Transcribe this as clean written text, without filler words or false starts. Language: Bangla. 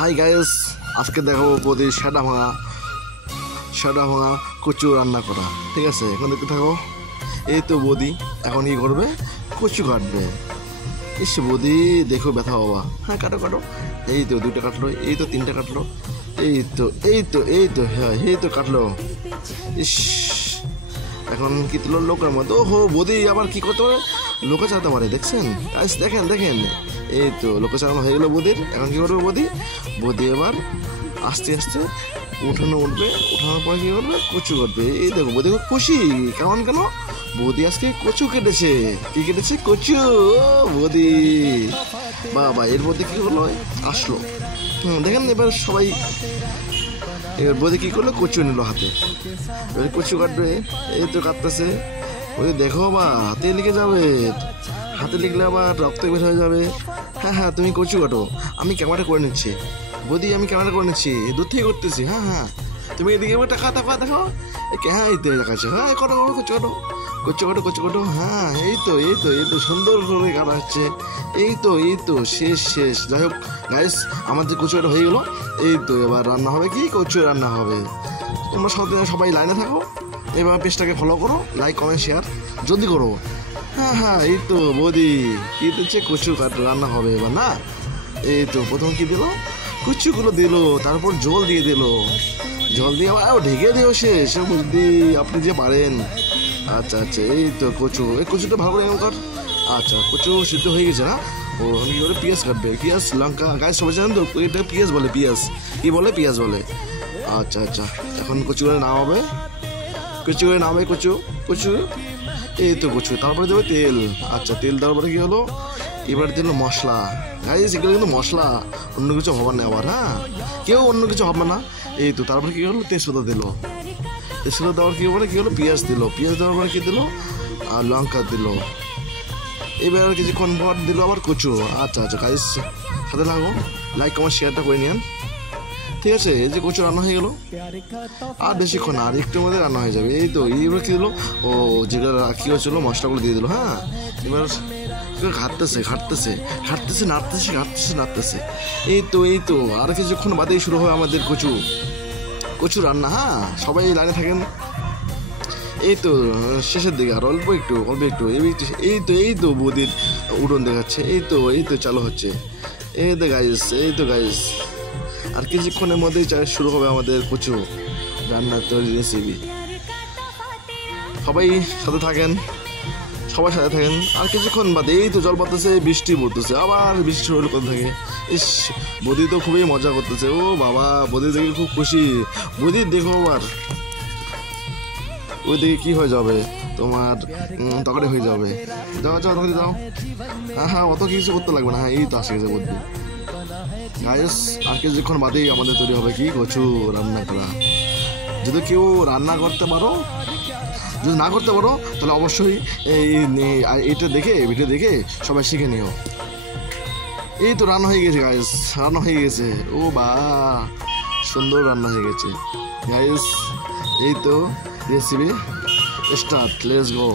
হাই গাইস, আজকে দেখাবো বৌদি সাদা ভাঙা কচু রান্না করা। ঠিক আছে, এখন দেখতে থাকো। এই তো বৌদি এখন কি করবে, কচু কাটবে। ইস বৌদি দেখো ব্যথা বাবা। হ্যাঁ কাটো কাটো। এই তো দুইটা কাটলো, এই তো তিনটা কাটলো, এই তো কাটলো। ইস এখন কি তুলো লোকের মতো। ওহো বৌদি আবার কি করতে পারে, লোকে চালাতে পারে। দেখছেন দেখেন এই তো লোকে চালানো হয়ে গেলো বৌদির। এখন কি করবে বৌদি এবার আস্তে আস্তে উঠানোর পরে কি করবে, কচু করবে। এই দেখো বৌদি খুশি কেমন কেন, বৌদি আজকে কচু কেটেছে। কি কেটেছে, কচু। বৌদি বাবা এর মধ্যে কি হলো, আসলো। দেখেন এবার সবাই, এবার বৌদি কি করলো, কচু নিল হাতে। এবার কচু কাটবে, এই তো কাটতেছে। বৌদি দেখো বা হাতে লিখে যাবে, হাতে লিখলে আবার রক্ত বের হয়ে যাবে। হ্যাঁ তুমি কচু কাটো, আমি ক্যামেরা করে নিচ্ছি। বৌদি আমি ক্যামেরা করে নিচ্ছি, দূর থেকে করতেছি। হ্যাঁ তুমি এদিকে দেখো। হ্যাঁ এই তো দেখাচ্ছে। হ্যাঁ কটো কচু কাটো। হ্যাঁ এই তো সুন্দর করে কাটা হচ্ছে। এই তো শেষ। যাই হোক গাইস, আমাদের কচু কাটা হয়ে গেলো। এই তো এবার রান্না হবে, কি কচু রান্না হবে। তোমরা সবাই লাইনে থাকো, এবার পেজটাকে ফলো করো, লাইক কমেন্ট শেয়ার জলদি করো। হ্যাঁ এই তো বৌদি কি দিচ্ছে, কচু রান্না হবে এবার না। এই তো প্রথম কি দিল, কচুগুলো দিল, তারপর জল দিয়ে দিল, জল দিয়ে আবার ঢেকে দিও শেষ। বুদ্ধি আপনি যে পারেন। আচ্ছা এই তো কচুটা ভালো করে কর। আচ্ছা কচু সিদ্ধ হয়ে গেছে না। ও কি করে, পেঁয়াজ কাটবে, পেঁয়াজ লঙ্কা। গায়ে সবাই জানেন তো এটা পেঁয়াজ বলে, পেঁয়াজ বলে। আচ্ছা এখন কচুগুলো নামাবে, কচু। এই তো কচু, তারপরে দেবে তেল। আচ্ছা তেল দেওয়ার পরে কি হলো, এবার দিল মশলা। গাইস এগুলো কিন্তু মশলা, অন্য কিছু হবে না আবার। হ্যাঁ কেউ অন্য কিছু হবে না। এই তো তারপরে কি হলো, তেজপাতা দিল। তেজপাতা দেওয়ার কি হলো, পেঁয়াজ দিল। পেঁয়াজ দেওয়ার পরে কি দিল, আর লঙ্কা দিল। এবার কিছুক্ষণ পর দিল আবার কচু। আচ্ছা গাইস সাথে লাগো, লাইক কমেন্ট শেয়ারটা করে নিন। ঠিক আছে, এই যে কচু রান্না হয়ে গেল, আর বেশিক্ষণ আর একটুর মধ্যে রান্না হয়ে যাবে। এই তো এইবার কি দিল, ও যেগুলো রাখি হয়েছিল মশলাগুলো দিয়ে দিল। হ্যাঁ এবার ঘাটতেছে, নাড়তেছে। এই তো আর কিছুক্ষণ বাদেই শুরু হবে আমাদের কচু রান্না। হ্যাঁ সবাই লাইনে থাকেন। এই তো শেষের দিকে আর অল্প একটু এই তো বৌদির উড়ন দেখাচ্ছে। এই তো চালু হচ্ছে। এই তো গাইস আর কিছুক্ষণের মধ্যেই শুরু হবে আমাদের কচু রান্নার তৈরি রেসিপি। সবাই সাথে থাকেন। আর কিছুক্ষণ বাদে এই তো জল পড়তেছে, বৃষ্টি পড়তেছে, আবার বৃষ্টি হলো কোথা থেকে। ইস বৌদি তো খুবই মজা করতেছে। ও বাবা বৌদি দেখে খুব খুশি। বৌদি দেখো আবার ওই দিকে কি হয়ে যাবে, তোমার তরকারি হয়ে যাবে। যাও তরকারি দাও। হ্যাঁ অত কিছু করতে লাগবে না। হ্যাঁ এই তো আসে গেছে বৌদি। গাইস আর কিছুক্ষণ বাদেই আমাদের তৈরি হবে কি, কচু রান্না করা। যদি কেউ রান্না করতে পারো, যদি না করতে পারো তাহলে অবশ্যই এইটা দেখে, ভিডিও দেখে সবাই শিখে নিও। এই তো রান্না হয়ে গেছে গাইস, ও বা সুন্দর রান্না হয়ে গেছে গাইস। এই তো রেসিপি স্টার্ট, লেটস গো।